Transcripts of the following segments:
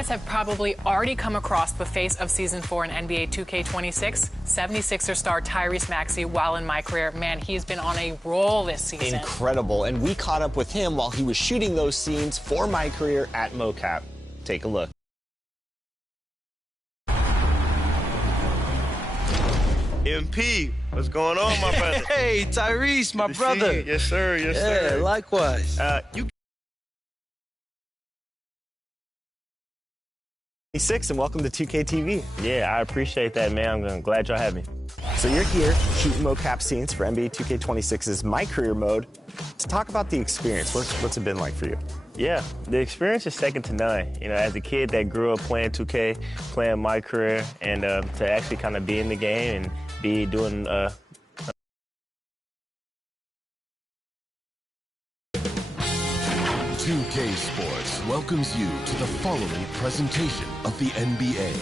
guys have probably already come across the face of Season 4 in NBA 2K26, 76er star Tyrese Maxey. While in my career, man, he's been on a roll this season. Incredible. And we caught up with him while he was shooting those scenes for My Career at MoCap. Take a look. MP, what's going on, my brother? Hey, Tyrese, my brother. Yes, sir. Yes, sir. Yeah, likewise. You 26 and welcome to 2K TV. Yeah, I appreciate that, man. I'm glad y'all have me. So you're here shooting mocap scenes for NBA 2K26's My Career mode. To talk about the experience, what's it been like for you? Yeah, the experience is second to none. You know, as a kid that grew up playing 2K, playing My Career, and to actually kind of be in the game and be doing 2K Sports welcomes you to the following presentation of the NBA.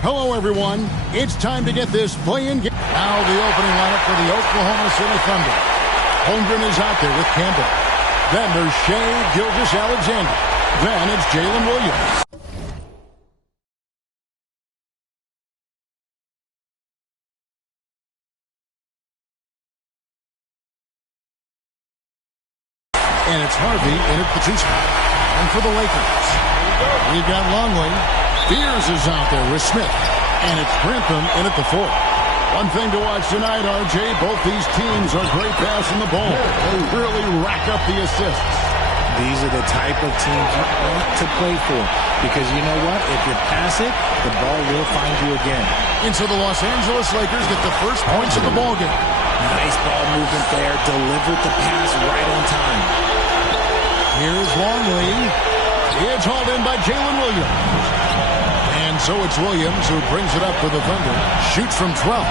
Hello, everyone. It's time to get this play-in game. Now the opening lineup for the Oklahoma City Thunder. Holmgren is out there with Campbell. Then there's Shai Gilgeous-Alexander. Then it's Jalen Williams. And it's Harvey in at the 2 spot. And for the Lakers, we've got Longley. Fears is out there with Smith. And it's Grantham in at the 4. One thing to watch tonight, RJ, both these teams are great passing the ball. They really rack up the assists. These are the type of teams you want to play for. Because you know what? If you pass it, the ball will find you again. And so the Los Angeles Lakers get the first points of the ball game. Nice ball movement there. Delivered the pass right on time. Here's Longley. It's hauled in by Jalen Williams. And so it's Williams who brings it up for the Thunder. Shoots from 12.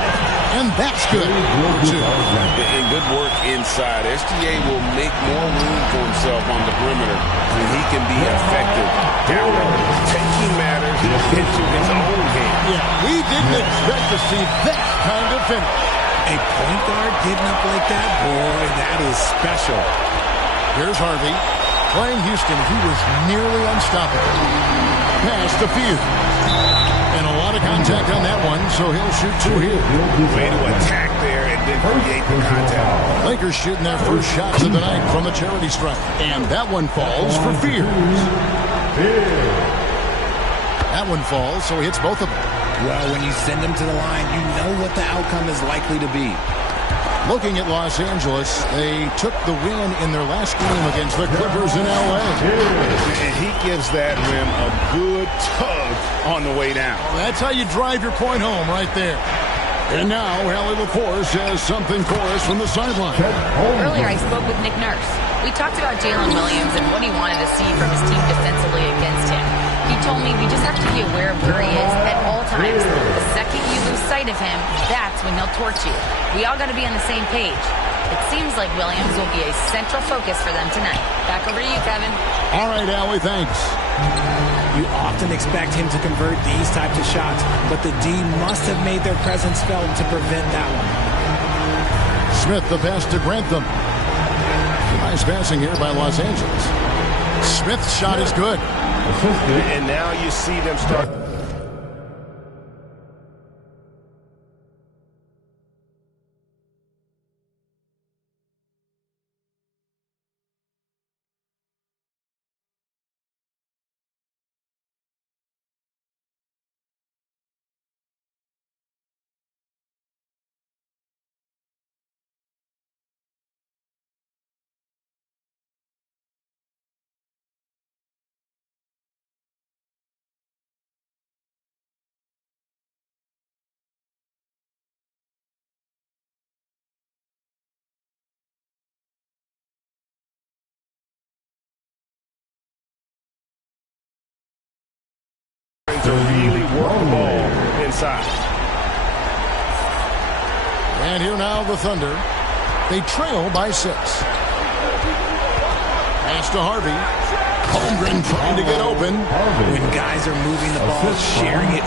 And that's good. And good work inside. SGA will make more room for himself on the perimeter when he can be effective down low. Taking matters into his own hand. Yeah, we didn't expect to see that kind of finish. A point guard getting up like that? Boy, that is special. Here's Harvey. Playing Houston, he was nearly unstoppable. Pass to Fears. And a lot of contact on that one, so he'll shoot 2 here. Way to attack there and then create the contact. Lakers shooting their first shots of the night from the charity stripe. And that one falls for Fears. That one falls, so he hits both of them. Well, when you send them to the line, you know what the outcome is likely to be. Looking at Los Angeles, they took the win in their last game against the Clippers in L.A. And he gives that rim a good tug on the way down. Well, that's how you drive your point home right there. And now, Allie LaForce has something for us from the sideline. Earlier, I spoke with Nick Nurse. We talked about Jalen Williams and what he wanted to see from his team defensively against him. He told me we just have to be aware of where he is at all times. The second you lose sight of him, that's when he'll torch you. We all got to be on the same page. It seems like Williams will be a central focus for them tonight. Back over to you, Kevin. All right, Allie, thanks. You often expect him to convert these types of shots, but the D must have made their presence felt to prevent that one. Smith, the pass to Grantham. Nice passing here by Los Angeles. Smith's shot is good. And now you see them start. To really work the ball inside. And here now the Thunder. They trail by 6. Pass to Harvey. Holmgren trying to get open. When guys are moving the ball, sharing it.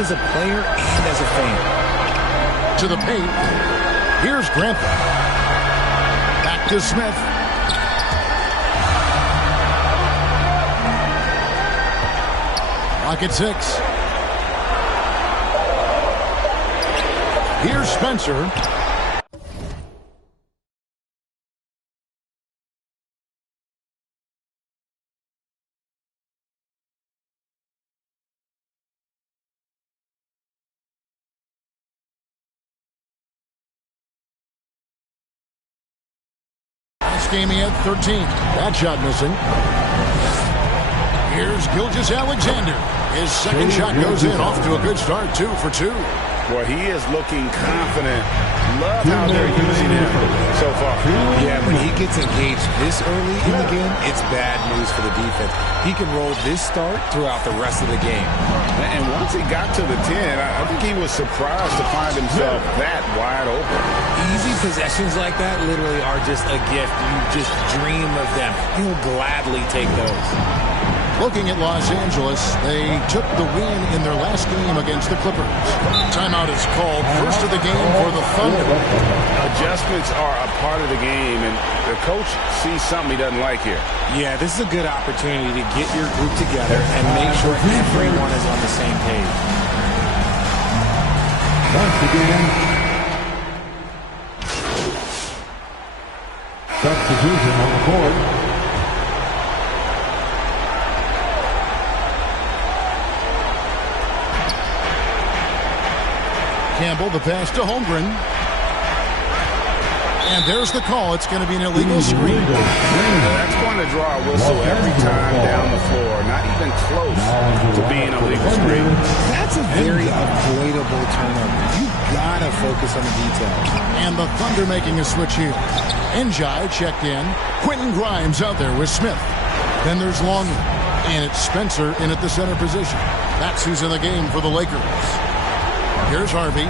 as a player and as a fan. To the paint. Here's Grantham. Back to Smith. Clock at 6. Here's Spencer. Last game he had 13. That shot missing. Here's Gilgeous-Alexander. His second shot goes in. Off to a good start. 2 for 2. Well, he is looking confident. Love how they're using him so far. Yeah, when he gets engaged this early in the game, it's bad news for the defense. He can roll this start throughout the rest of the game. And once he got to the 10, I think he was surprised to find himself that wide open. Easy possessions like that literally are just a gift. You just dream of them. He'll gladly take those. Looking at Los Angeles, they took the win in their last game against the Clippers. Timeout is called. First of the game for the Thunder. Adjustments are a part of the game, and the coach sees something he doesn't like here. Yeah, this is a good opportunity to get your group together and make sure everyone is on the same page. Once again, substitution on the court. Campbell, the pass to Holmgren. And there's the call. It's going to be an illegal screen. That's going to draw a whistle every time down the floor. Not even close to being a legal screen. That's a very avoidable turnover. You got to focus on the details. And the Thunder making a switch here. Njai checked in. Quentin Grimes out there with Smith. Then there's Longley. And it's Spencer in at the center position. That's who's in the game for the Lakers. Here's Harvey.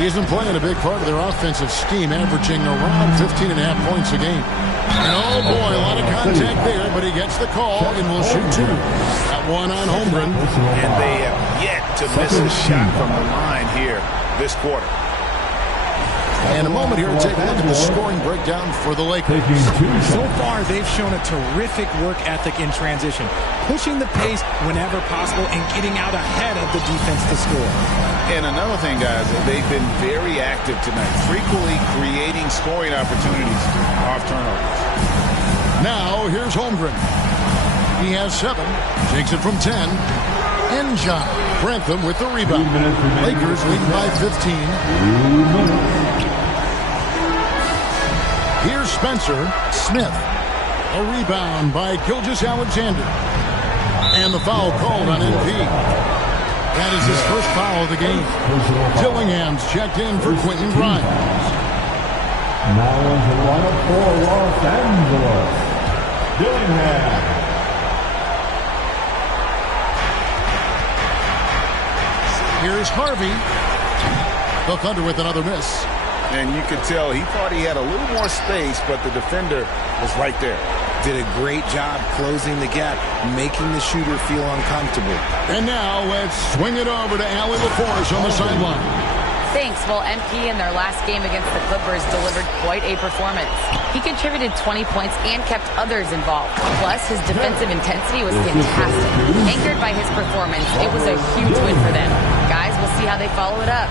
He isn't playing a big part of their offensive scheme, averaging around 15.5 points a game. And oh boy, a lot of contact there, but he gets the call and will shoot 2. That one on Holmgren. And they have yet to miss a shot from the line here this quarter. And a moment here to take a look at the scoring breakdown for the Lakers. So far, they've shown a terrific work ethic in transition, pushing the pace whenever possible and getting out ahead of the defense to score. And another thing, guys, they've been very active tonight, frequently creating scoring opportunities off turnovers. Now, here's Holmgren. He has 7, takes it from 10. Njai, Grantham with the rebound. Lakers leading by 15. Here's Spencer. Smith. A rebound by Gilgeous-Alexander. And the foul called on NP. That is his first foul of the game. Dillingham's checked in for Quentin Grimes. Now into the lineup for Los Angeles, Dillingham. Here's Harvey. The Thunder with another miss. And you could tell he thought he had a little more space, but the defender was right there. Did a great job closing the gap, making the shooter feel uncomfortable. And now let's swing it over to Allie LaForce on the sideline. Thanks. Well, MP in their last game against the Clippers delivered quite a performance. He contributed 20 points and kept others involved. Plus, his defensive intensity was fantastic. Anchored by his performance, it was a huge win for them. Guys, we'll see how they follow it up.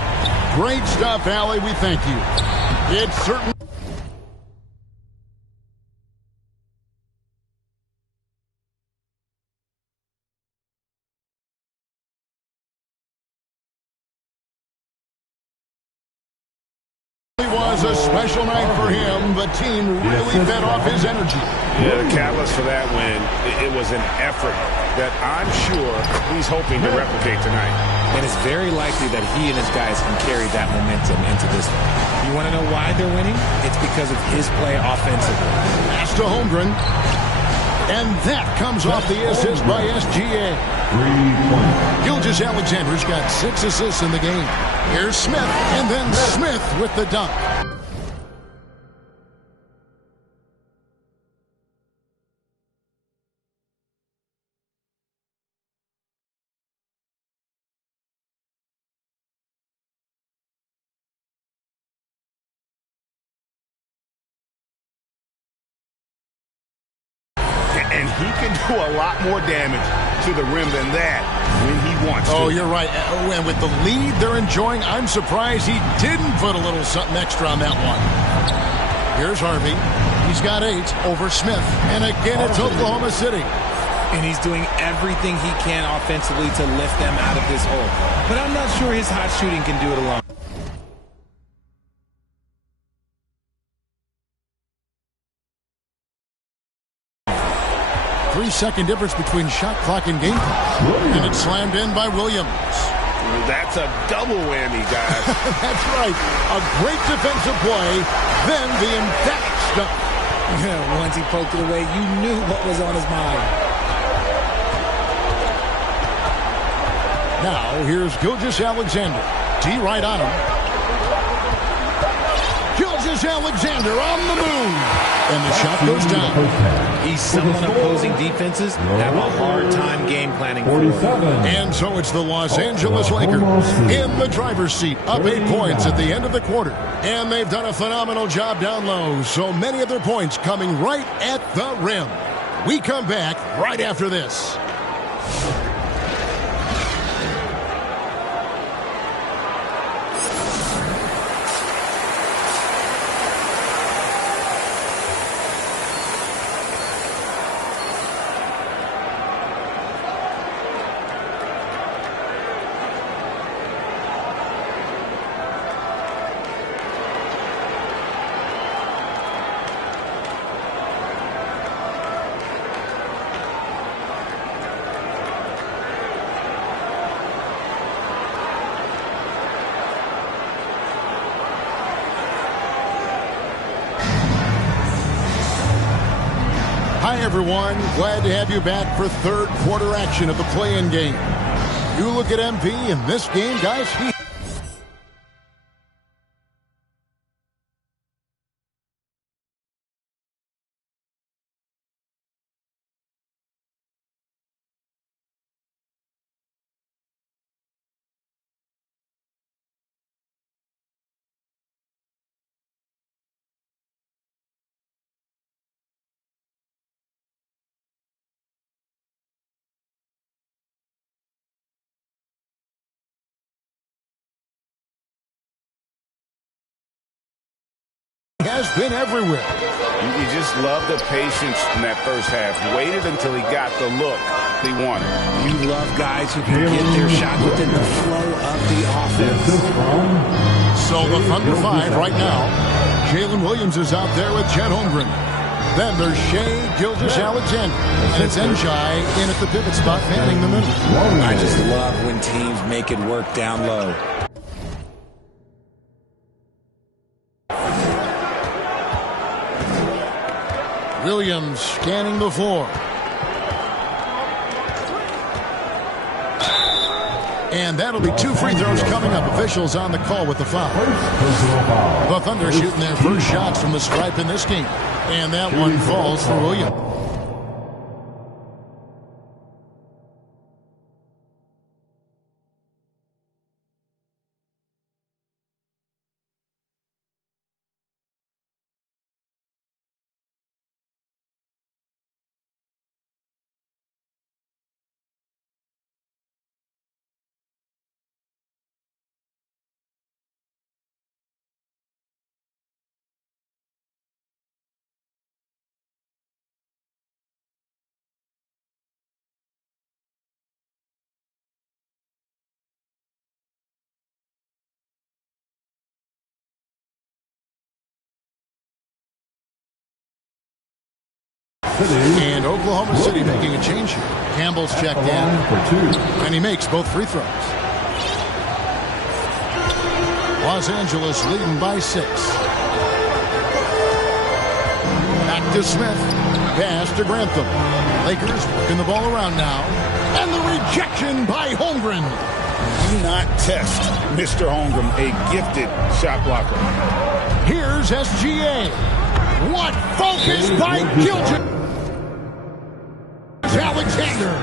Great stuff, Allie. We thank you. It's certainly... was a special night for him. The team really fed off his energy. Yeah, the catalyst for that win, it was an effort that I'm sure he's hoping to replicate tonight. And it's very likely that he and his guys can carry that momentum into this one. You want to know why they're winning? It's because of his play offensively. Pass to Holmgren. And that comes off the assist by SGA. Gilgeous-Alexander's got 6 assists in the game. Here's Smith, and then Smith with the dunk. he can do a lot more damage to the rim than that when he wants to. Oh, you're right. And with the lead they're enjoying, I'm surprised he didn't put a little something extra on that one. Here's Harvey. He's got 8 over Smith. And again, it's Oklahoma City. And he's doing everything he can offensively to lift them out of this hole. But I'm not sure his hot shooting can do it alone. Three-second difference between shot clock and game clock. And it's slammed in by Williams. That's a double whammy, guys. That's right. A great defensive play, then the emphatic stuff. Yeah, once he poked it away, you knew what was on his mind. Now, here's Gilgeous-Alexander. D right on him. Gilgeous-Alexander on the move. And the shot goes down. He's someone opposing defenses have a hard time game planning for. And so it's the Los Angeles Lakers in the driver's seat, up 8 points at the end of the quarter. And they've done a phenomenal job down low, so many of their points coming right at the rim. We come back right after this. Hi, everyone. Glad to have you back for third quarter action of the play-in game. You look at MP in this game, guys. Has been everywhere. You just love the patience in that first half. Waited until he got the look he wanted. You love guys who can get their shot within the flow of the offense. So the front 5 right now. Jalen Williams is out there with Chet Holmgren. Then there's Shai Gilgeous-Alexander. And it's Njai in at the pivot spot, manning the middle. I just love when teams make it work down low. Williams scanning the floor. And that'll be 2 free throws coming up. Officials on the call with the foul. The Thunder shooting their first shots from the stripe in this game. And that one falls for Williams. And Oklahoma City making a change here. Campbell's checked in. And he makes both free throws. Los Angeles leading by 6. Back to Smith. Pass to Grantham. Lakers working the ball around now. And the rejection by Holmgren. Do not test Mr. Holmgren, a gifted shot blocker. Here's SGA. What focus by Gilgeous-Alexander.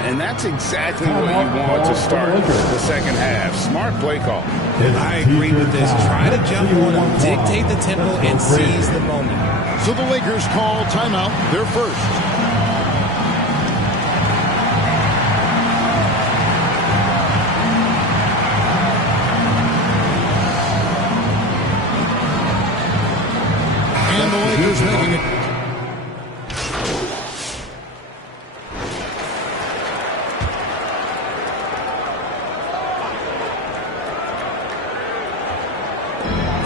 And that's exactly what you want to start the second half. Smart play call. I agree with this. Try to jump on them, dictate the tempo, and seize the moment. So the Lakers call timeout, their first.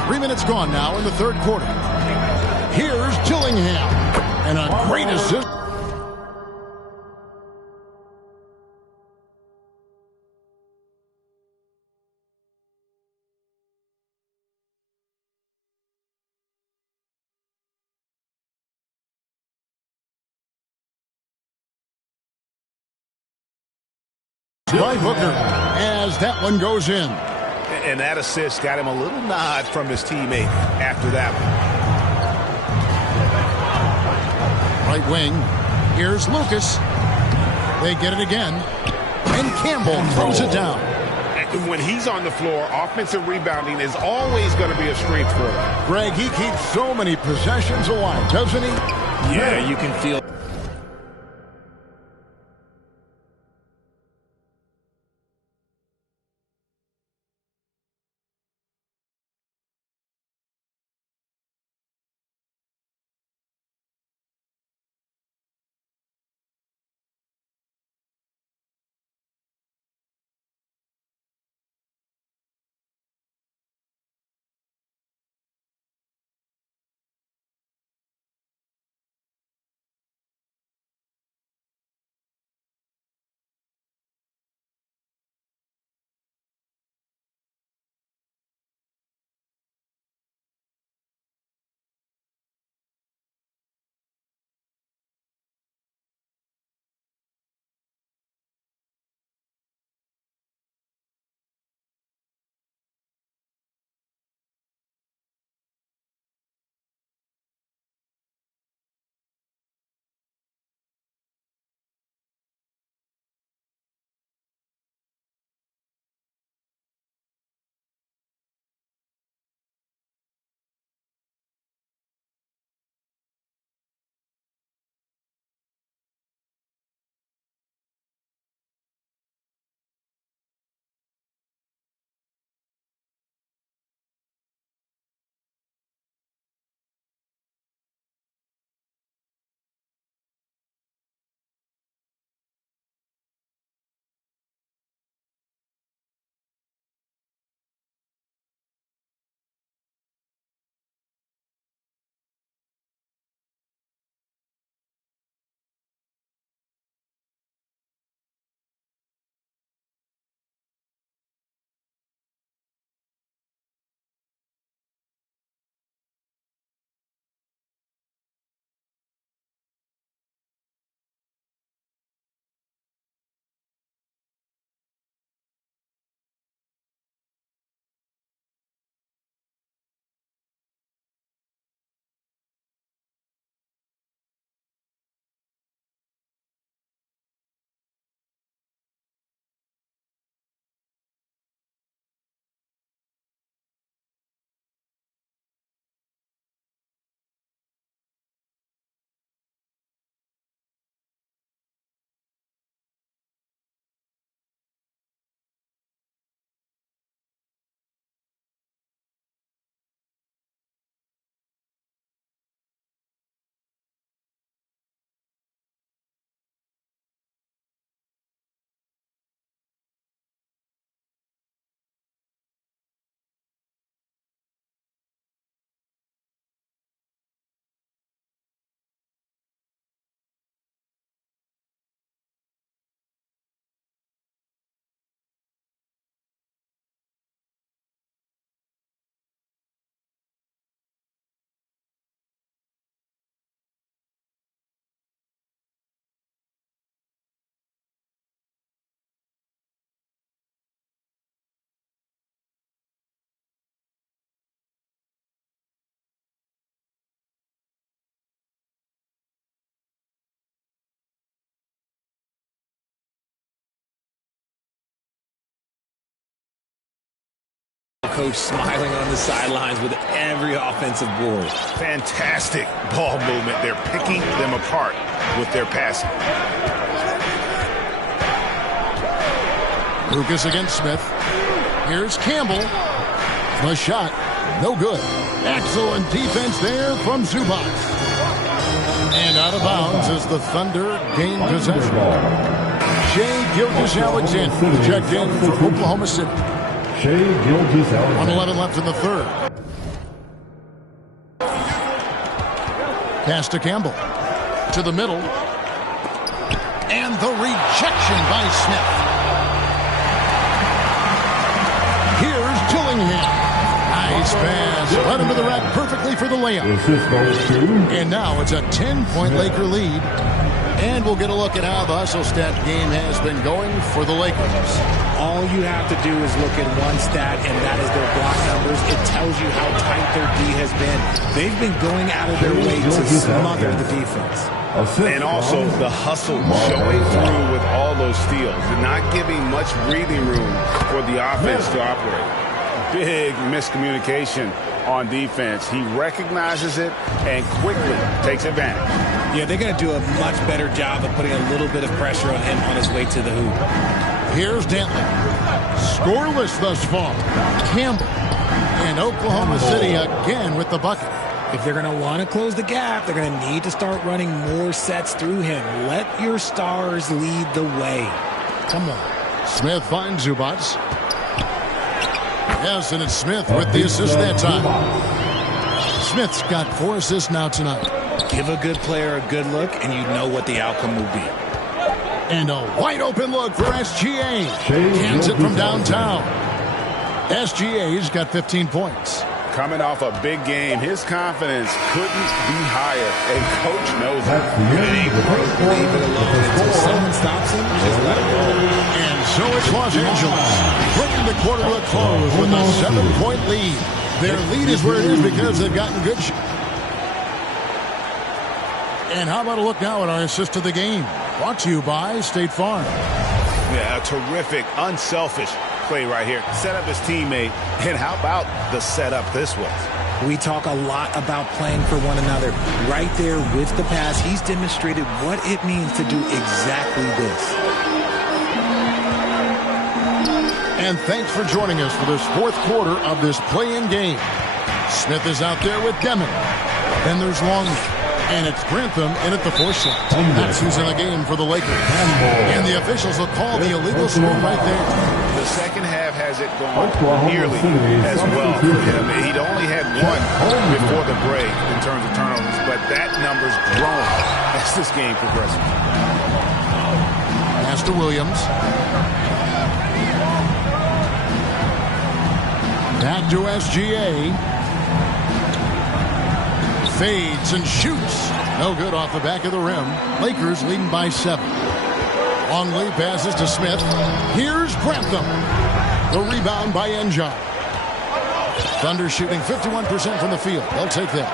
3 minutes gone now in the third quarter. Here's Dillingham. And a great assist. By Booker as that one goes in. And that assist got him a little nod from his teammate after that one. Right wing. Here's Lucas. They get it again. And Campbell throws it down. And when he's on the floor, offensive rebounding is always going to be a strength for him. Greg, he keeps so many possessions alive, doesn't he? Yeah, you can feel. Coach smiling on the sidelines with every offensive board. Fantastic ball movement. They're picking them apart with their passing. Lucas against Smith. Here's Campbell. The shot, no good. Excellent defense there from Zubac. And out of bounds as the Thunder gain possession. Shai Gilgeous-Alexander checked in for Oklahoma City. Shai Gilgeous-Alexander. 1:11 left in the third. Pass to Campbell. To the middle. And the rejection by Smith. Here's Dillingham. Nice pass. Led him to the rack perfectly for the layup. And now it's a 10-point Laker lead. And we'll get a look at how the hustle stat game has been going for the Lakers. All you have to do is look at one stat, and that is their block numbers. It tells you how tight their D has been. They've been going out of their way to smother the defense. And also the hustle showing through with all those steals and not giving much breathing room for the offense to operate. Big miscommunication on defense. He recognizes it and quickly takes advantage. Yeah, they're going to do a much better job of putting a little bit of pressure on him on his way to the hoop. Here's Dantley. Scoreless thus far. Campbell. And Oklahoma City again with the bucket. If they're going to want to close the gap, they're going to need to start running more sets through him. Let your stars lead the way. Come on. Smith finds Zubac. Yes, and it's Smith with the assist that time. Smith's got 4 assists now tonight. Give a good player a good look, and you know what the outcome will be. And a wide open look for SGA. Hands it from downtown. SGA's got 15 points. Coming off a big game, his confidence couldn't be higher, and Coach knows it. Leave it alone until someone stops him. Just let him go. And so it's Los Angeles bringing the quarter to a close with a 7-point lead. Their lead is where it is because they've gotten good. And how about a look now at our assist of the game? Brought to you by State Farm. Yeah, a terrific, unselfish play right here. Set up his teammate, and how about the setup this was? We talk a lot about playing for one another. Right there with the pass, he's demonstrated what it means to do exactly this. And thanks for joining us for this 4th quarter of this play-in game. Smith is out there with Demon. Then there's Longley. And it's Grantham in at the 4 slot. That's who's in the game for the Lakers. And the officials will call the illegal screen right there. The second half has it gone nearly as well for him. He'd only had 1 before the break in terms of turnovers, but that number's growing as this game progresses. Pass to Williams. Back to SGA. Fades and shoots. No good off the back of the rim. Lakers leading by 7. Longley passes to Smith. Here's Grantham. The rebound by Enjar. Thunder shooting 51% from the field. They'll take that.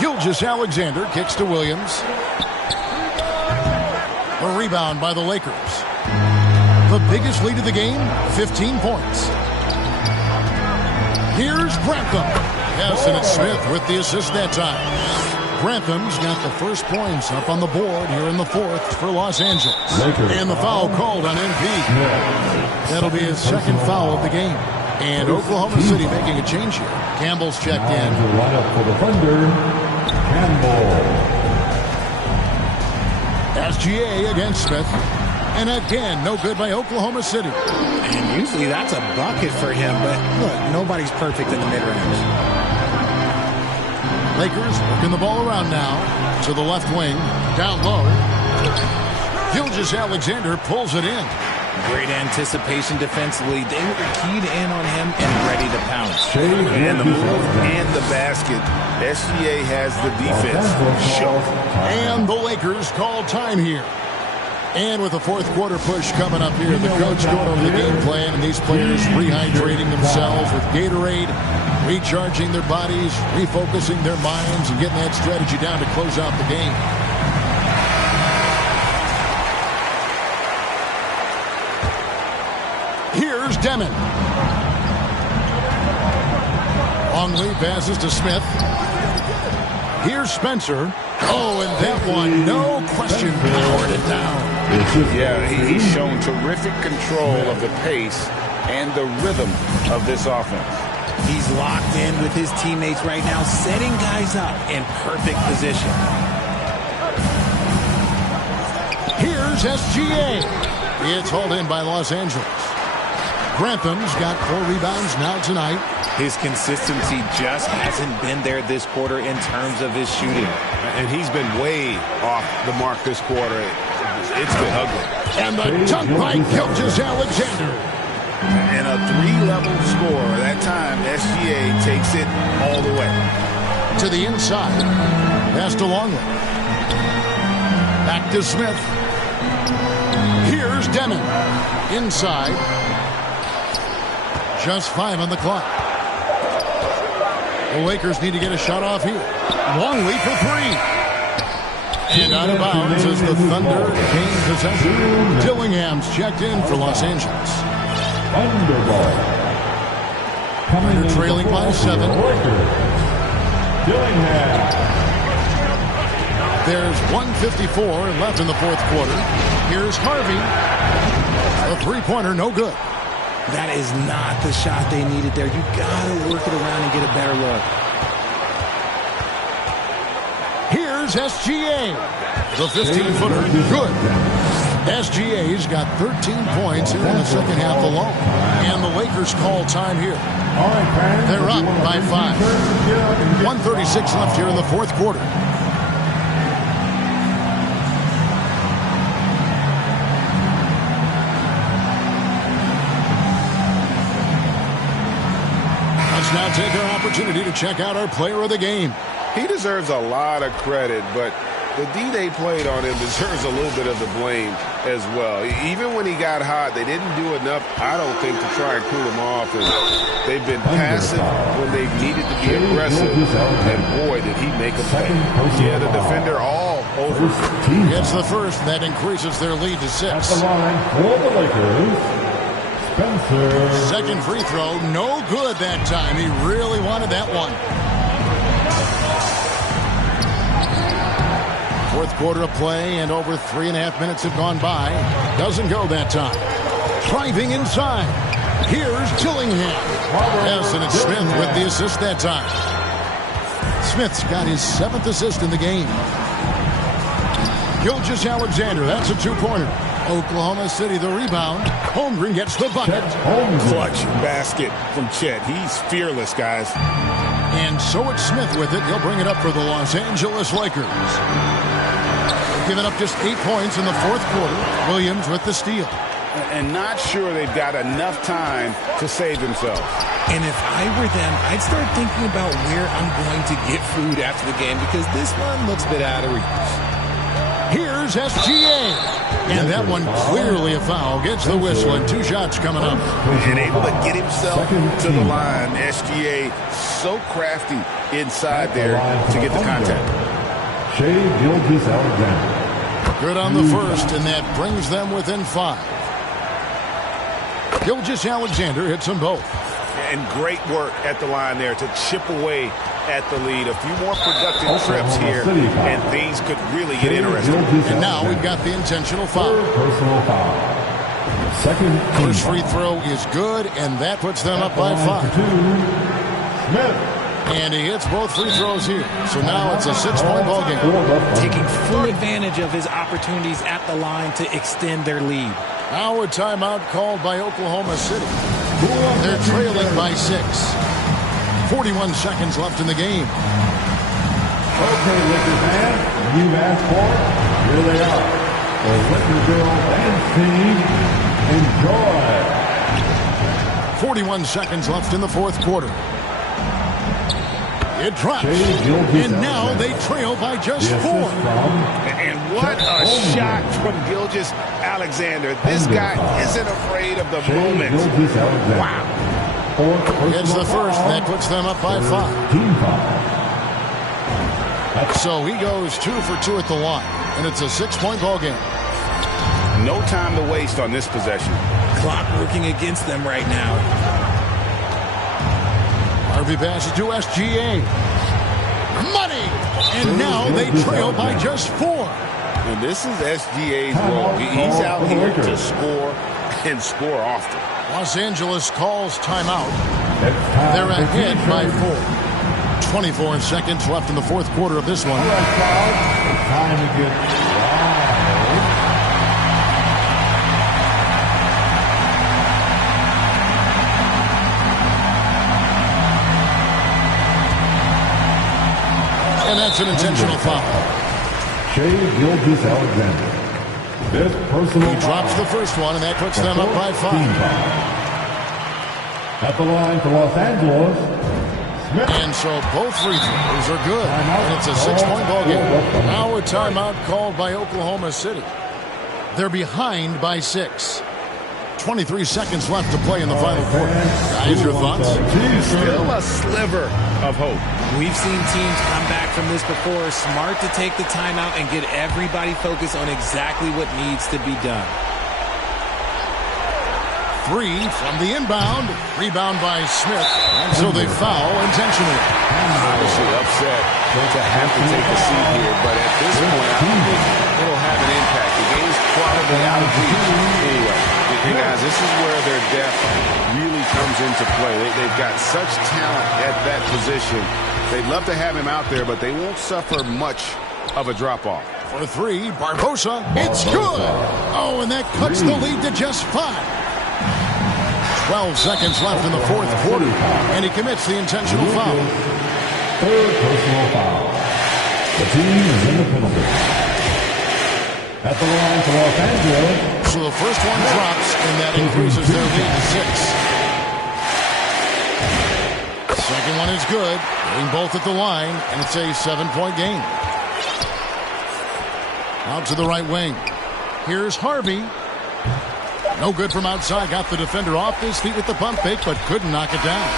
Gilgeous-Alexander kicks to Williams. The rebound by the Lakers. The biggest lead of the game, 15 points. Here's Grantham. Yes, and it's Smith with the assist that time. Grantham's got the first points up on the board here in the 4th for Los Angeles. And the foul called on MP. That'll be his 2nd foul of the game. And Oklahoma City making a change here. Campbell's checked in. Line up for the Thunder, Campbell. SGA against Smith. And again, no good by Oklahoma City. And usually that's a bucket for him, but look, nobody's perfect in the mid-range. Lakers working the ball around now to the left wing, down low. Gilgeous-Alexander pulls it in. Great anticipation defensively. They were keyed in on him and ready to pounce. And the move and the basket. SGA has the defense. And the Lakers call time here. And with the 4th quarter push coming up here, the coach going over the game plan, and these players rehydrating themselves with Gatorade, recharging their bodies, refocusing their minds, and getting that strategy down to close out the game. Here's Demon. Longley passes to Smith. Here's Spencer. Oh, and that one, no question, powered it down. Yeah, he's shown terrific control of the pace and the rhythm of this offense. He's locked in with his teammates right now, setting guys up in perfect position. Here's SGA. It's hauled in by Los Angeles. Grantham's got 4 rebounds now tonight. His consistency just hasn't been there this quarter in terms of his shooting. And he's been way off the mark this quarter. It's been ugly. And the dunk by Gilgeous-Alexander. And a 3-level score. That time, SGA takes it all the way. To the inside. Pass to Longley. Back to Smith. Here's Demon. Inside. Just 5 on the clock. The Lakers need to get a shot off here. Longley for 3. And out of bounds as the Thunder gain possession. Dillingham's checked in for Los Angeles. Thunder trailing by 7. There's 1:54 left in the fourth quarter. Here's Harvey. A three-pointer, no good. That is not the shot they needed there. You got to work it around and get a better look. Here's SGA. The 15-footer, good. SGA's got 13 points here in the second half alone. And the Lakers call time here. They're up by 5. 1:36 left here in the fourth quarter. Let's now take our opportunity to check out our player of the game. He deserves a lot of credit, but the D they played on him deserves a little bit of the blame as well. Even when he got hot, they didn't do enough, I don't think, to try and cool him off. And they've been passive when they needed to be aggressive. And boy, did he make a play. He had a defender all over. Gets the first. That increases their lead to 6. At the line for the Lakers, Spencer. Second free throw, no good that time. He really wanted that one. Fourth quarter of play, and over 3.5 minutes have gone by. Doesn't go that time. Driving inside. Here's Dillingham. Yes, and it's Smith with the assist that time. Smith's got his 7th assist in the game. Gilgeous-Alexander, that's a 2-pointer. Oklahoma City, the rebound. Holmgren gets the bucket. Clutch basket from Chet. He's fearless, guys. And so it's Smith with it. He'll bring it up for the Los Angeles Lakers. They've given up just 8 points in the fourth quarter. Williams with the steal. And not sure they've got enough time to save themselves. And if I were them, I'd start thinking about where I'm going to get food after the game, because this one looks a bit out of reach. Here's SGA. And that one clearly a foul. Gets the whistle, and 2 shots coming up. And able to get himself to the line. SGA so crafty inside there to get the contact. Shai Gilgeous-Alexander. Good on the first, and that brings them within 5. Gilgeous-Alexander hits them both. And great work at the line there to chip away at the lead. A few more productive trips here, and things could really get interesting. And now we've got the intentional foul. Personal foul. Second. First free throw is good, and that puts them up by 5. Smith. And he hits both free throws here. So now it's a 6-point ball game. Taking full advantage of his opportunities at the line to extend their lead. Now a timeout called by Oklahoma City. They're trailing by 6. 41 seconds left in the game. Okay, Lakers fans, you've asked for it. Here they are. The Lakers girls and team, enjoy. 41 seconds left in the fourth quarter. It drops. And now they trail by just 4. And what a shot from Gilgeous-Alexander. This guy isn't afraid of the moment. Wow. It's the first. That puts them up by 5. So he goes 2 for 2 at the line. And it's a 6-point ball game. No time to waste on this possession. Clock working against them right now. Harvey passes to SGA. Money! And now they trail by just 4. And this is SGA's role. He's out here to score and score often. Los Angeles calls timeout. They're ahead by 4. 24 seconds left in the fourth quarter of this one. Time to get And that's an intentional foul. Shai Gilgeous-Alexander. Fifth personal He drops the first one, and that puts them up by 5. At the line for Los Angeles, Smith. And so both free throws are good. And it's a 6-point ball game. Now a timeout called by Oklahoma City. They're behind by 6. 23 seconds left to play in the final quarter. Guys, your thoughts? Still a sliver of hope. We've seen teams come back from this before. Smart to take the timeout and get everybody focused on exactly what needs to be done. 3 from the inbound. Rebound by Smith. And so they foul intentionally. Obviously upset to have to take a seat here, but at this point, I don't think it'll have an impact. The game's probably out of reach anyway. And guys, this is where their depth really comes into play. They've got such talent at that position. They'd love to have him out there, but they won't suffer much of a drop-off. For 3, Barbosa. It's good. Oh, and that cuts the lead to just 5. 12 seconds left in the fourth quarter, and he commits the intentional foul. Third personal foul. The team is in the penalty. At the line for Los Angeles. So the first one drops, and that increases their lead to 6. Second one is good, getting both at the line, and it's a 7-point game. Out to the right wing. Here's Harvey. No good from outside. Got the defender off his feet with the pump fake, but couldn't knock it down.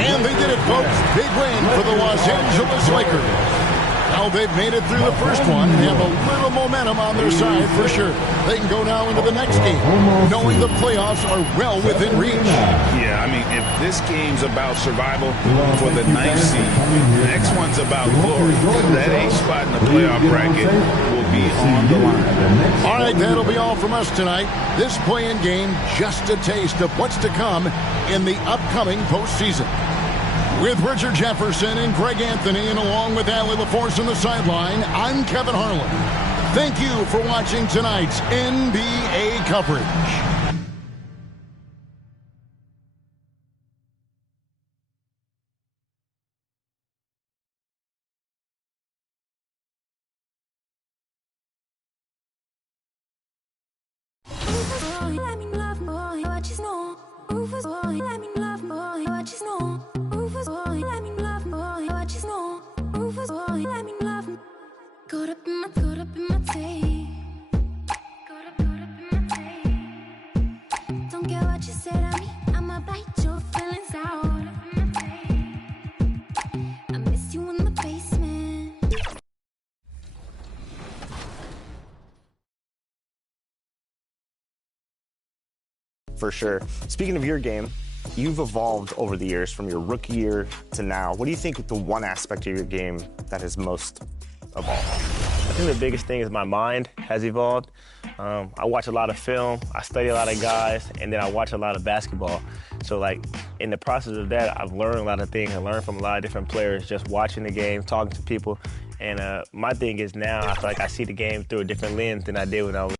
And they did it, folks. Big win for the Los Angeles Lakers. Now they've made it through the first one and have a little momentum on their side for sure. They can go now into the next game, knowing the playoffs are well within reach. Yeah, I mean, if this game's about survival for the 9th seed, the next one's about glory. That 8th spot in the playoff bracket will be on the line. All right, that'll be all from us tonight. This play-in game, just a taste of what's to come in the upcoming postseason. With Richard Jefferson and Greg Anthony, and along with Allie LaForce on the sideline, I'm Kevin Harlan. Thank you for watching tonight's NBA coverage. For sure. Speaking of your game, you've evolved over the years from your rookie year to now. What do you think the one aspect of your game that has most evolved? I think the biggest thing is my mind has evolved. I watch a lot of film, I study a lot of guys, and then I watch a lot of basketball. So, like, in the process of that, I've learned a lot of things. I learned from a lot of different players, just watching the game, talking to people. And my thing is now I feel like I see the game through a different lens than I did when I was.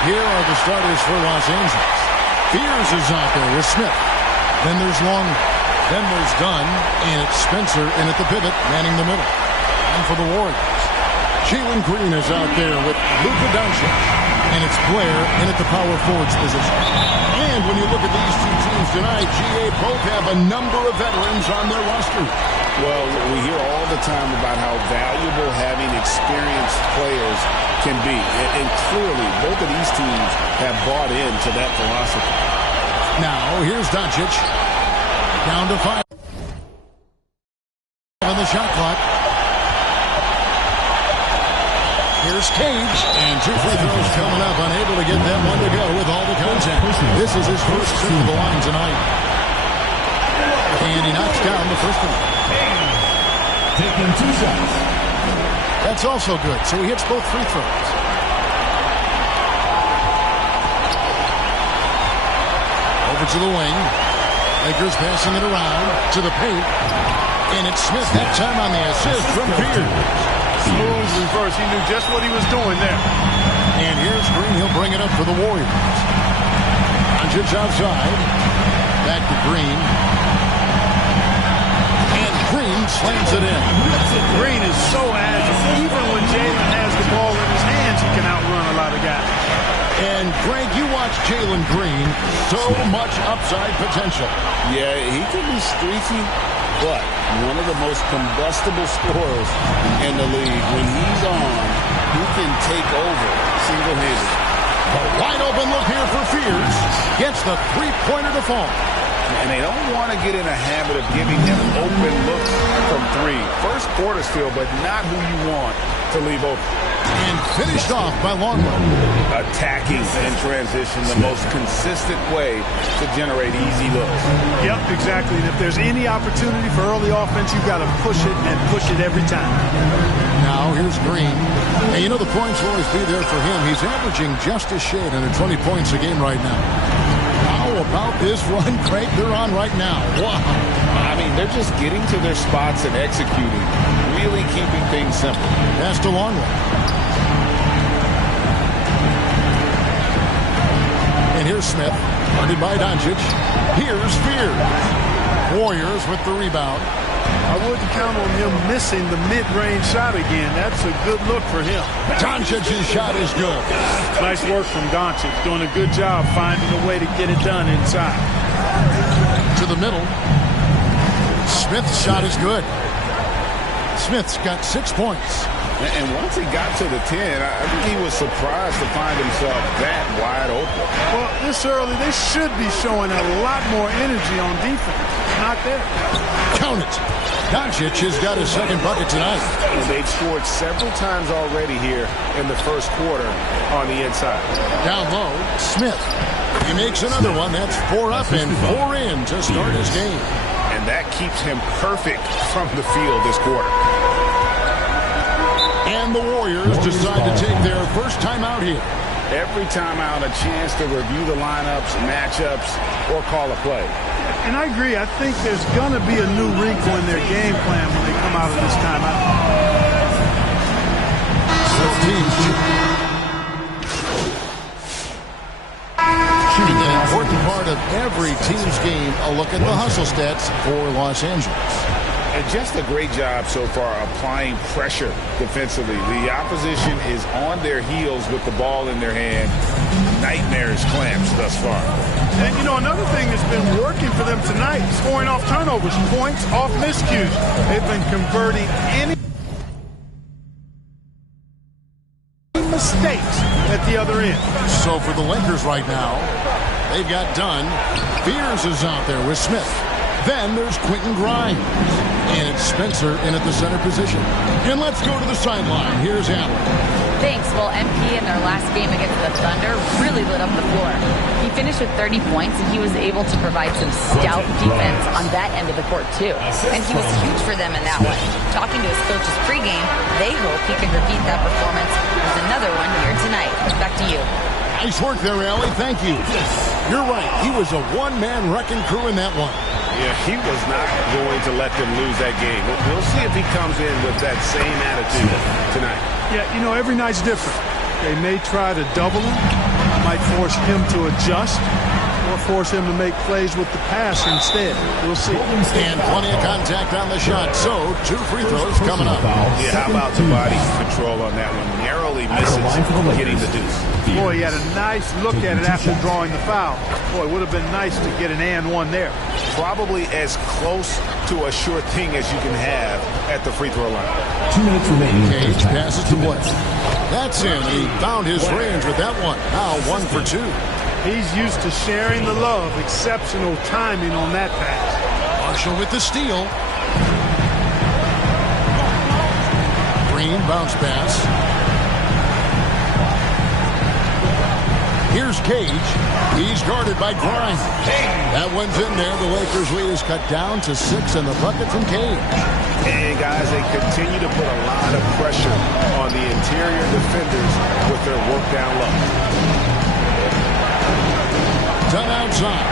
Here are the starters for Los Angeles. Fears is out there with Smith. Then there's Long. Then there's Dunn. And it's Spencer in at the pivot, manning the middle. And for the Warriors, Jalen Green is out there with Luka Doncic. And it's Blair in at the power forwards position. And when you look at these two teams tonight, GA both have a number of veterans on their roster. Well, we hear all the time about how valuable having experienced players can be. And clearly, both of these teams have bought into that philosophy. Now, here's Doncic. Down to 5. On the shot clock. Here's Cage. And 2 free throws coming up. Unable to get that one to go with all the contact. This is his first trip to the line tonight. And he knocks down the first one. Taking 2 shots. That's also good. So he hits both free throws. Over to the wing. Lakers passing it around to the paint. And it's Smith that time on the assist from Pierce. Smooth reverse. He knew just what he was doing there. And here's Green. He'll bring it up for the Warriors. Doncic outside. Back to Green. And Green slams it in. Green is so agile. Even when Jalen has the ball in his hands, he can outrun a lot of guys. And, Greg, you watch Jalen Green. So much upside potential. Yeah, he could be streaky, but one of the most combustible scorers in the league. When he's on, he can take over single-handed. A wide open look here for Fears. Gets the three-pointer to fall. And they don't want to get in a habit of giving him open looks from three. First quarter still, but not who you want to leave open. And finished off by Longley. Attacking in transition, the most consistent way to generate easy looks. Yep, exactly. And if there's any opportunity for early offense, you've got to push it and push it every time. Now here's Green. And you know the points will always be there for him. He's averaging just a shade under 20 points a game right now. How about this run, Craig, they're on right now? Wow. I mean, they're just getting to their spots and executing, really keeping things simple. Pass to Longley. And here's Smith, guarded by Doncic. Here's Fears. Warriors with the rebound. I wouldn't count on him missing the mid-range shot again. That's a good look for him. Doncic's shot is good. Nice work from Doncic. Doing a good job finding a way to get it done inside. To the middle. Smith's shot is good. Smith's got 6 points. And once he got to the 10, I think he was surprised to find himself that wide open. Well, this early, they should be showing a lot more energy on defense. Not there. Count it. Doncic has got his second bucket tonight. And they've scored several times already here in the first quarter on the inside. Down low, Smith. He makes another one. That's 4 up and 4 in to start his game. And that keeps him perfect from the field this quarter. And the Warriors decide to take their first time out here. Every time out, a chance to review the lineups, matchups, or call a play. And I agree. I think there's going to be a new wrinkle in their game plan when they come out of this timeout. An important part of every team's game, a look at the hustle stats for Los Angeles. And just a great job so far applying pressure defensively. The opposition is on their heels with the ball in their hand. Nightmares clamps thus far. And, you know, another thing that's been working for them tonight, scoring off turnovers, points off miscues. They've been converting any mistakes at the other end. So for the Lakers right now, they've got Dunn. Fears is out there with Smith. Then there's Quentin Grimes. And it's Spencer in at the center position. And let's go to the sideline. Here's Allen. Thanks. Well, MP in their last game against the Thunder really lit up the floor. He finished with 30 points, and he was able to provide some stout defense on that end of the court, too. And he was huge for them in that one. Talking to his coaches pregame, they hope he can repeat that performance with another one here tonight. Back to you. Nice work there, Allie. Thank you. You're right. He was a one-man wrecking crew in that one. Yeah, he was not going to let them lose that game. We'll see if he comes in with that same attitude tonight. Yeah, you know, every night's different. They may try to double him, might force him to adjust, or force him to make plays with the pass instead. We'll see. And plenty of contact on the shot, so 2 free throws coming up. Yeah, how about the body control on that one? Narrowly misses getting the deuce. Boy, he had a nice look at it after drawing the foul. Boy, it would have been nice to get an and one there. Probably as close to a sure thing as you can have at the free throw line. 2 minutes remaining. Cage passes to Blake. That's him. He found his range with that one. Now 1 for 2. He's used to sharing the love. Exceptional timing on that pass. Marshall with the steal. Green bounce pass. Here's Cage. He's guarded by Grimes. That one's in there. The Lakers' lead is cut down to 6 in the bucket from Cage. And, guys, they continue to put a lot of pressure on the interior defenders with their work down low. Done outside.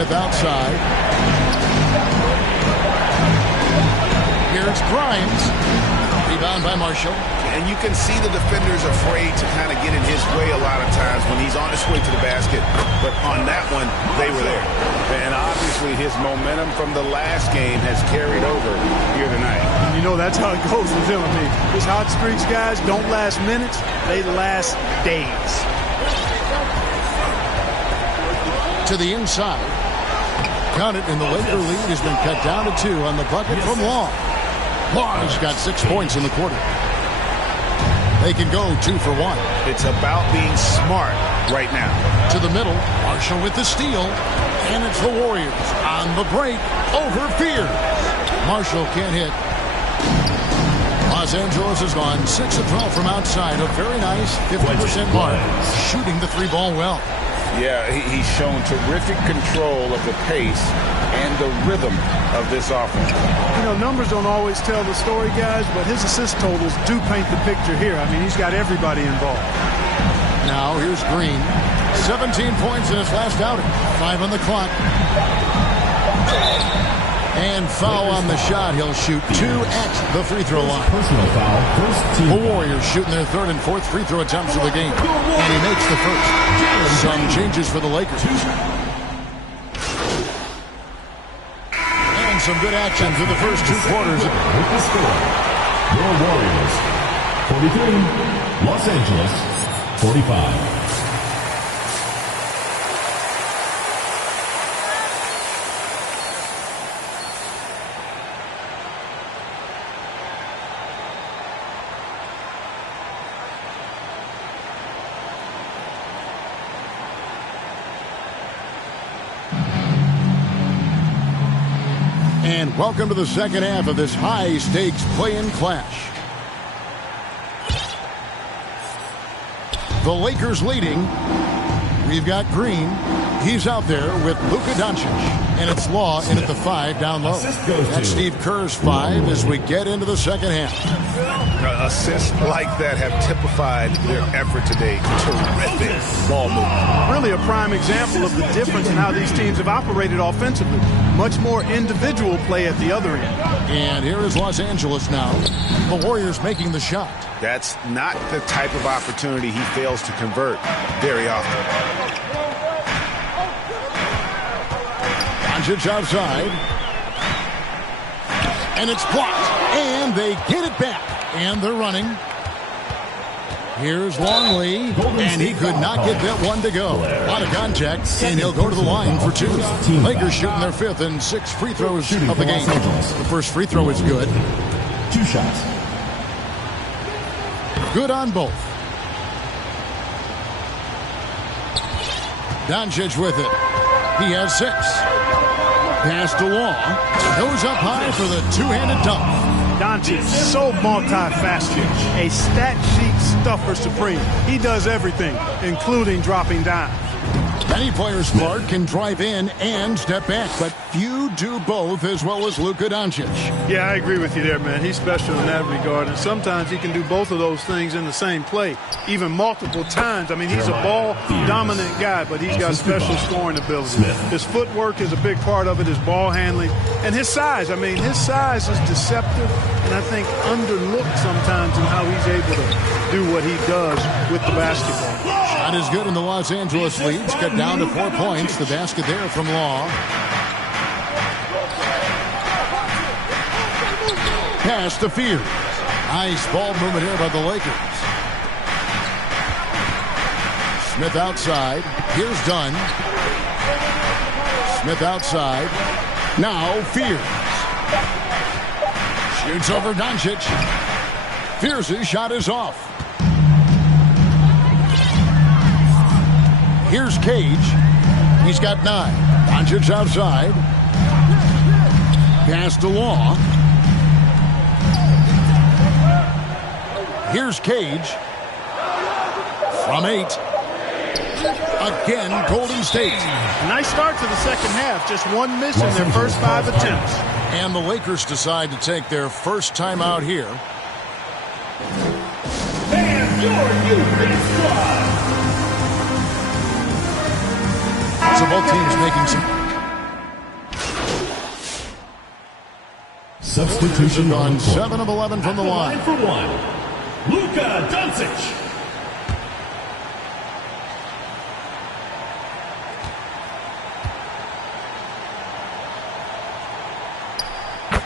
Smith outside. Here's Grimes. Rebound by Marshall. And you can see the defenders afraid to kind of get in his way a lot of times when he's on his way to the basket. But on that one, they were there. And obviously his momentum from the last game has carried over here tonight. And you know that's how it goes with him. I mean, his hot streaks, guys, don't last minutes. They last days. To the inside. Count it, and the Laker lead has been cut down to 2 on the bucket from Law. Law's got 6 points in the quarter. They can go 2 for 1. It's about being smart right now. To the middle, Marshall with the steal, and it's the Warriors on the break over Fears. Marshall can't hit. Los Angeles has gone 6 of 12 from outside, a very nice 50% mark, shooting the 3-ball well. Yeah, he's shown terrific control of the pace and the rhythm of this offense. You know, numbers don't always tell the story, guys, but his assist totals do paint the picture here. I mean, he's got everybody involved. Now, here's Green. 17 points in his last outing. 5 on the clock. And foul on the shot. He'll shoot 2 at the free throw line. Personal foul, first team. The Warriors shooting their 3rd and 4th free throw attempts of the game. And he makes the first. Some changes for the Lakers. And some good action through the first 2 quarters. With the score, your Warriors 43, Los Angeles 45. And welcome to the second half of this high-stakes play-in clash. The Lakers leading. We've got Green. He's out there with Luka Doncic. And it's Law in at the 5 down low. That's Steve Kerr's 5 as we get into the second half. Assists like that have typified their effort today. Terrific ball movement. Really a prime example of the difference in how these teams have operated offensively. Much more individual play at the other end. And here is Los Angeles now. The Warriors making the shot. That's not the type of opportunity he fails to convert very often. Doncic outside. And it's blocked. And they get it back. And they're running. Here's Longley. And he could not get that one to go. A lot of contact. And he'll go to the line for 2. Lakers shooting their 5th and 6th free throws of the game. The first free throw is good. 2 shots. Good on both. Doncic with it. He has 6. Pass to Law. Goes up high for the 2-handed dunk. Doncic, so multifaceted. A stat sheet stuffer supreme. He does everything, including dropping dimes. Many players, Clark, can drive in and step back, but few do both as well as Luka Doncic. Yeah, I agree with you there, man. He's special in that regard, and sometimes he can do both of those things in the same play, even multiple times. I mean, he's a ball-dominant guy, but he's got special scoring ability. His footwork is a big part of it, his ball handling, and his size. I mean, his size is deceptive, and I think underlooked sometimes in how he's able to do what he does with the basketball. Shot is good in the Los Angeles leads. Cut down to 4 points. The basket there from Law. Pass to Fears. Nice ball movement here by the Lakers. Smith outside. Here's Dunn. Smith outside. Now Fears. Shoots over Doncic. Fears' shot is off. Here's Cage. He's got 9. Doncic outside. Pass to Law. Here's Cage. From 8. Again, Golden State. A nice start to the second half. Just 1 miss in their first 5 attempts. And the Lakers decide to take their first time out here. And your Houston squad. So both teams making some Substitution on on 7 of 11 from the line. For one, Luka Doncic.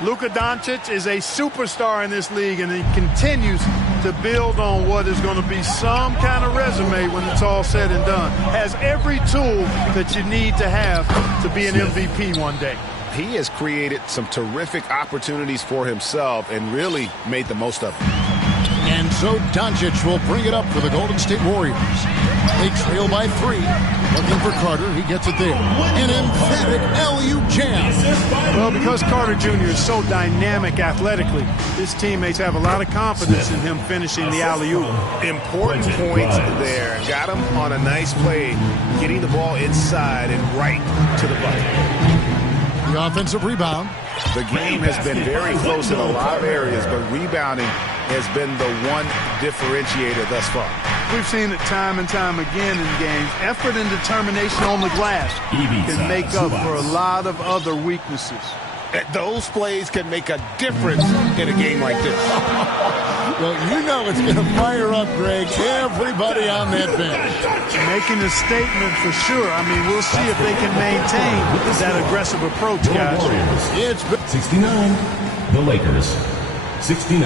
Luka Doncic is a superstar in this league, and he continues to build on what is going to be some kind of resume when it's all said and done. Has every tool that you need to have to be an MVP one day. He has created some terrific opportunities for himself and really made the most of it. And so Doncic will bring it up for the Golden State Warriors. They trail by 3. Looking for Carter. He gets it there. An emphatic alley-oop jam. Well, because Carter Jr. is so dynamic athletically, his teammates have a lot of confidence in him finishing the alley-oop. Important points there. Got him on a nice play, getting the ball inside and right to the bucket. The offensive rebound. The game has been very close in a lot of areas, but rebounding has been the one differentiator thus far. We've seen it time and time again in games. Effort and determination on the glass can make up for a lot of other weaknesses. Those plays can make a difference in a game like this. Well, you know it's going to fire up, Greg, everybody on that bench. Making a statement for sure. I mean, we'll see if they can maintain that aggressive approach, guys. It's 69, the Lakers, 69.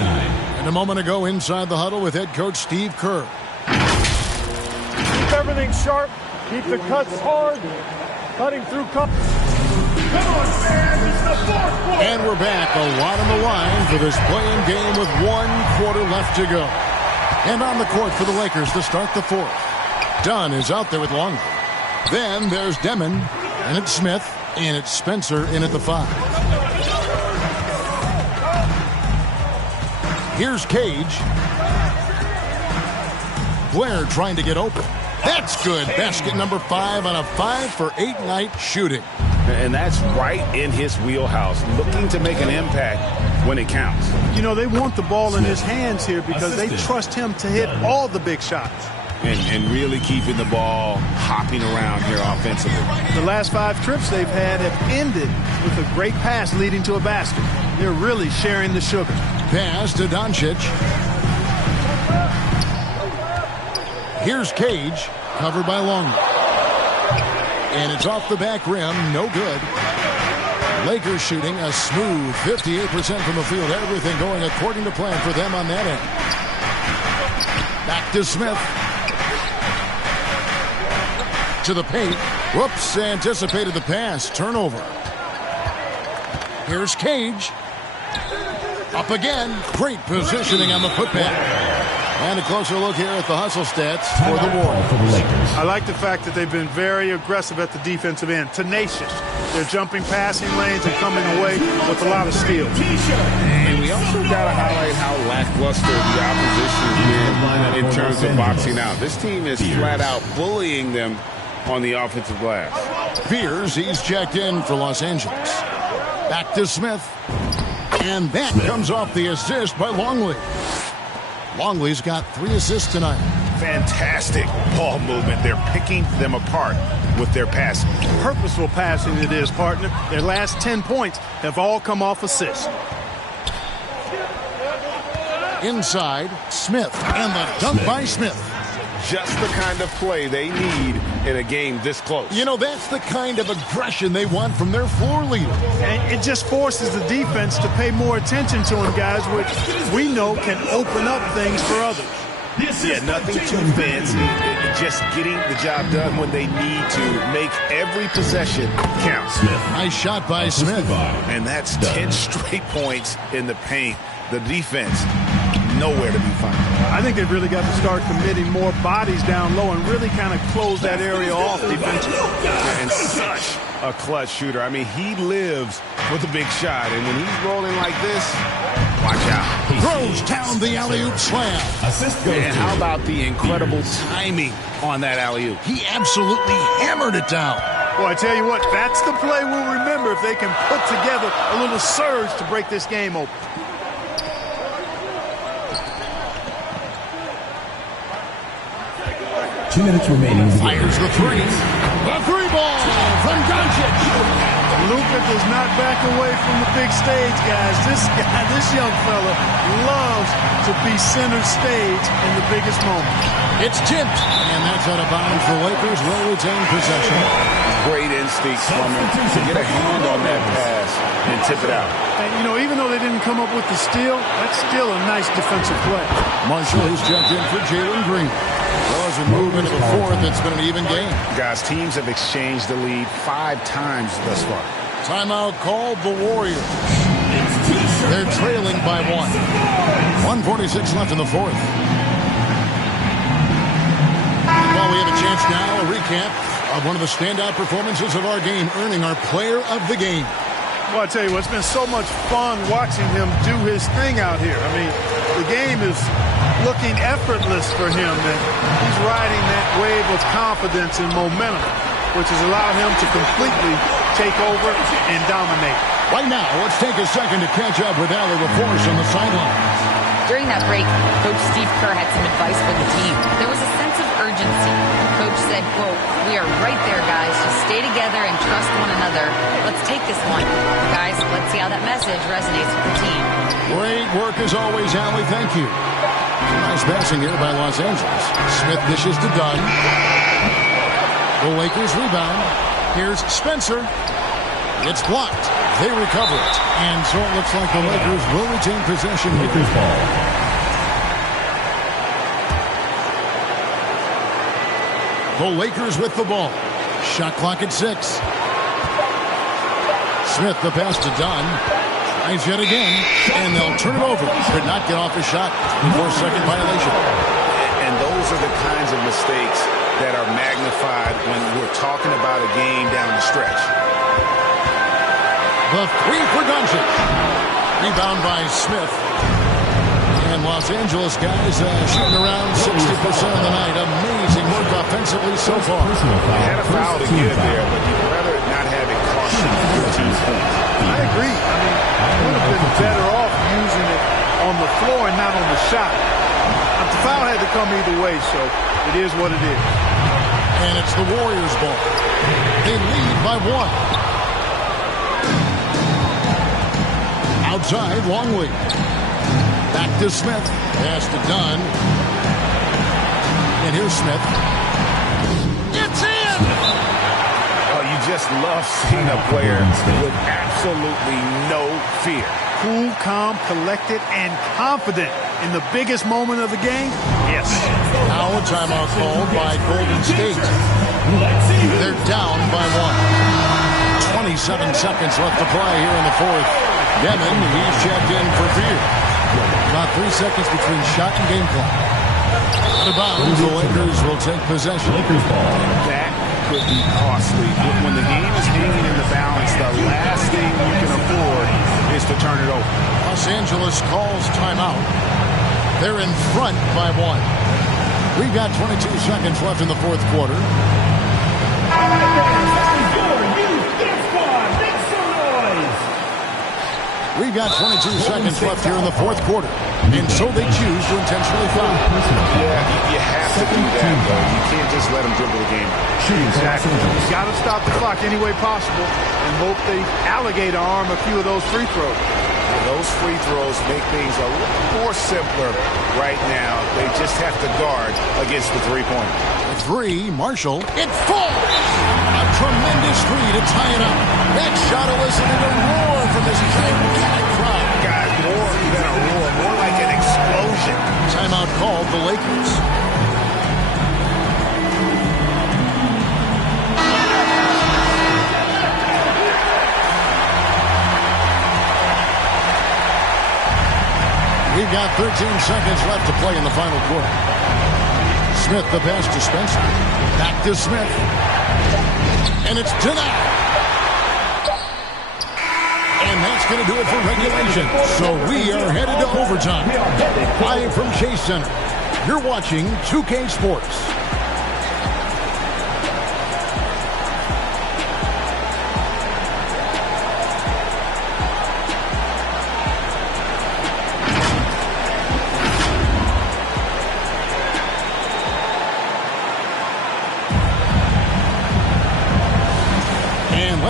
And a moment ago inside the huddle with head coach Steve Kerr. Keep everything sharp. Keep the cuts hard. Cutting through cuts. And we're back. A lot on the line for this play-in game with 1 quarter left to go. And on the court for the Lakers to start the 4th. Dunn is out there with Longley. Then there's Demon. And it's Smith. And it's Spencer in at the 5. Here's Cage. Blair trying to get open. That's good. Basket number 5 on a 5-for-8 night shooting. And that's right in his wheelhouse, looking to make an impact when it counts. You know, they want the ball in his hands here because they trust him to hit all the big shots. And really keeping the ball hopping around here offensively. The last 5 trips they've had have ended with a great pass leading to a basket. They're really sharing the sugar. Pass to Doncic. Here's Cage, covered by Longley. And it's off the back rim, no good. Lakers shooting a smooth 58% from the field. Everything going according to plan for them on that end. Back to Smith. To the paint. Whoops, anticipated the pass. Turnover. Here's Cage. Up again. Great positioning on the putback. And a closer look here at the hustle stats for the Warriors. I like the fact that they've been very aggressive at the defensive end. Tenacious. They're jumping passing lanes and coming away with a lot of steals. And we also got to highlight how lackluster the opposition has been in terms of boxing out. This team is flat out bullying them on the offensive glass. Fears he's checked in for Los Angeles. Back to Smith. And that comes off the assist by Longley. Longley's got 3 assists tonight. Fantastic ball movement. They're picking them apart with their passing. Purposeful passing it is, partner. Their last 10 points have all come off assists. Inside, Smith. And the dunk by Smith. Just the kind of play they need in a game this close. You know, that's the kind of aggression they want from their floor leader. And it just forces the defense to pay more attention to him, guys, which we know can open up things for others. Yeah, nothing too fancy. Just getting the job done when they need to. Make every possession count. Nice shot by Smith. And that's 10 straight points in the paint. The defense nowhere to be found. I think they've really got to start committing more bodies down low and really kind of close that area off defensively. And such a clutch shooter. I mean, he lives with a big shot. And when he's rolling like this, watch out. Throws down the alley-oop slam. And how about the incredible timing on that alley-oop? He absolutely hammered it down. Well, I tell you what, that's the play we'll remember if they can put together a little surge to break this game open. Two minutes remaining. Fires the 3. The 3 ball from Doncic. Luka does not back away from the big stage, guys. This young fella loves to be center stage in the biggest moment. It's tipped, and that's out of bounds. The Lakers will retain possession. Great instincts from him to get a hand on that pass and tip it out. And, you know, even though they didn't come up with the steal, that's still a nice defensive play. Marshall is checked in for Jalen Green. Well, as we move into the fourth, it's been an even game. Guys, teams have exchanged the lead 5 times thus far. Timeout called the Warriors. They're trailing by 1. 1:46 left in the fourth. Well, we have a chance now, a recap of one of the standout performances of our game, earning our player of the game. Well, I tell you what, it's been so much fun watching him do his thing out here. I mean, the game is looking effortless for him, and he's riding that wave of confidence and momentum, which has allowed him to completely take over and dominate. Right now, let's take a second to catch up with Allie LaForce on the sidelines. During that break, Coach Steve Kerr had some advice for the team. There was a sense of urgency. Coach said, quote, "We are right there, guys. Just stay together and trust one another. Let's take this one. Guys, let's see how that message resonates with the team." Great work as always, Allie. Thank you. Nice passing here by Los Angeles. Smith dishes to Dunn. The Lakers rebound. Here's Spencer. It's blocked. They recover it. And so it looks like the Lakers will retain possession. Lakers ball. The Lakers with the ball. Shot clock at 6. Smith, the pass to Dunn. Tries yet again. And they'll turn it over. Could not get off a shot before second violation. And those are the kinds of mistakes that are magnified when we're talking about a game down the stretch. The three for Doncic. Rebound by Smith. And Los Angeles guys shooting around 60% of the night. Amazing work offensively so far. He had a foul to give there, but you'd rather not have it cost you 15 points. I agree. I mean, I would have been better off using it on the floor and not on the shot. But the foul had to come either way, so it is what it is. And it's the Warriors' ball. They lead by 1. Outside, Longley. Back to Smith. Pass to Dunn. And here's Smith. It's in! Oh, you just love seeing a player with absolutely no fear. Cool, calm, collected, and confident in the biggest moment of the game? Yes. Now a timeout called by Golden State. They're down by 1. 27 seconds left to play here in the fourth. Demon, he's checked in for fear. About 3 seconds between shot and game clock. Out of bounds, the Lakers will take possession. That could be costly. When the game is hanging in the balance, the last thing you can afford is to turn it over. Los Angeles calls timeout. They're in front by 1. We've got 22 seconds left in the fourth quarter. We've got 22 seconds left here in the fourth quarter. And so they choose to intentionally foul. Yeah, you have to do that, though. You can't just let them dribble the game. Exactly. You got to stop the clock any way possible and hope they alligator arm a few of those free throws. Those free throws make things a little more simpler right now. They just have to guard against the three-pointer. 3, Marshall. It falls! A tremendous 3 to tie it up. That shot elicited a roar from this gigantic crowd. Guys, more than a roar, more like an explosion. Timeout called the Lakers. We've got 13 seconds left to play in the final quarter. Smith, the pass to Spencer. Back to Smith. And it's denied. And that's going to do it for regulation. So we are headed to overtime. Live from Chase Center. You're watching 2K Sports.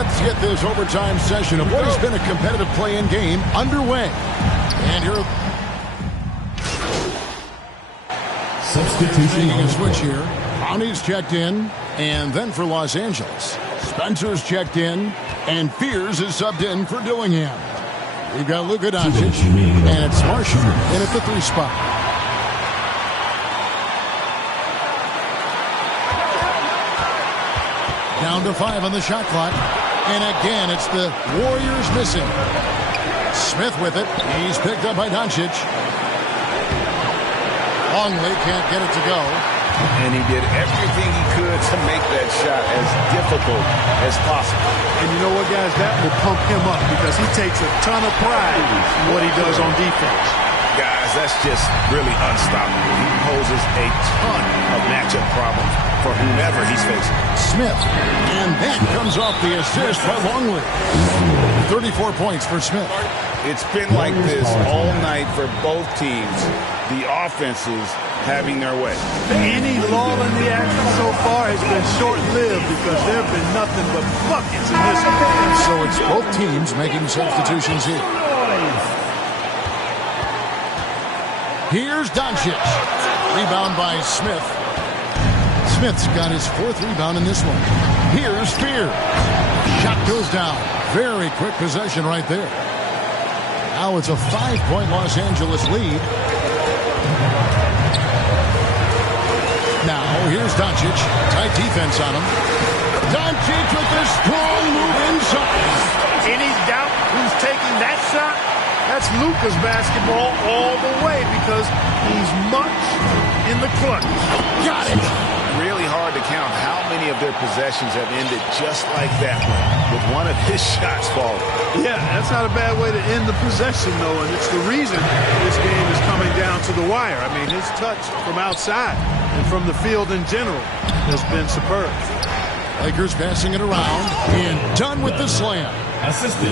Let's get this overtime session of what has been a competitive play-in game underway. And here, substitution a switch here. Bonnie's checked in, and then for Los Angeles, Spencer's checked in, and Fears is subbed in for Dillingham. We've got Luka Doncic, and it's Marshall in at the 3 spot. Down to 5 on the shot clock. And again, it's the Warriors missing. Smith with it. He's picked up by Doncic. Longley can't get it to go. And he did everything he could to make that shot as difficult as possible. And you know what, guys? That will pump him up because he takes a ton of pride in what he does on defense. Guys, that's just really unstoppable. He poses a ton of matchup problems for whomever he's facing. Smith, and that comes off the assist by Longley. 34 points for Smith. It's been like this all night for both teams. The offenses having their way. Any lull in the action so far has been short-lived because there have been nothing but buckets in this game. So it's both teams making substitutions here. Here's Doncic. Rebound by Smith. Smith's got his 4th rebound in this one. Here's Fear. Shot goes down. Very quick possession right there. Now it's a 5-point Los Angeles lead. Now here's Doncic. Tight defense on him. Doncic with a strong move inside. Any doubt who's taking that shot? That's Luka's basketball all the way because he's much in the clutch. Got it. Really hard to count how many of their possessions have ended just like that one, with one of his shots falling. Yeah, that's not a bad way to end the possession, though, and it's the reason this game is coming down to the wire. I mean, his touch from outside and from the field in general has been superb. Lakers passing it around, and done with the slam.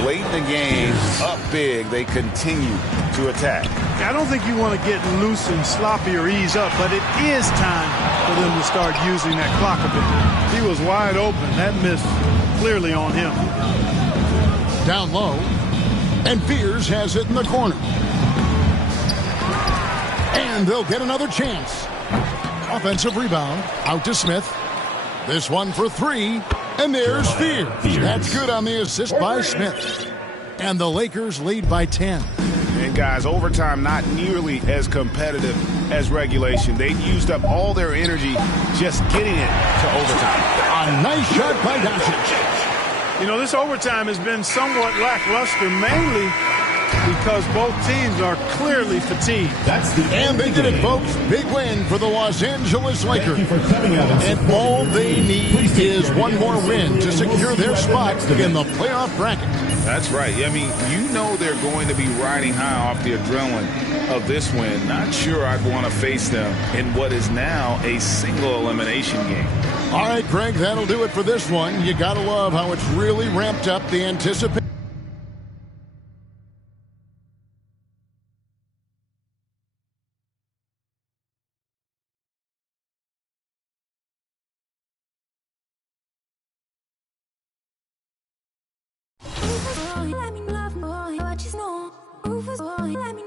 Late in the game, up big, they continue to attack. I don't think you want to get loose and sloppy or ease up, but it is time for them to start using that clock a bit. He was wide open. That miss clearly on him. Down low, and Fears has it in the corner. And they'll get another chance. Offensive rebound, out to Smith. This one for 3, and there's Fears. That's good on the assist by Smith. And the Lakers lead by 10. And guys, overtime not nearly as competitive as regulation. They've used up all their energy just getting it to overtime. A nice shot by Doncic. You know, this overtime has been somewhat lackluster, mainly because both teams are clearly fatigued. And they did it, folks. Big win for the Los Angeles Lakers. And all they need is one more win to secure their spot in the playoff bracket. That's right. I mean, you know they're going to be riding high off the adrenaline of this win. Not sure I'd want to face them in what is now a single elimination game. All right, Greg, that'll do it for this one. You got to love how it's really ramped up the anticipation. Let me love, boy, what you know. Let me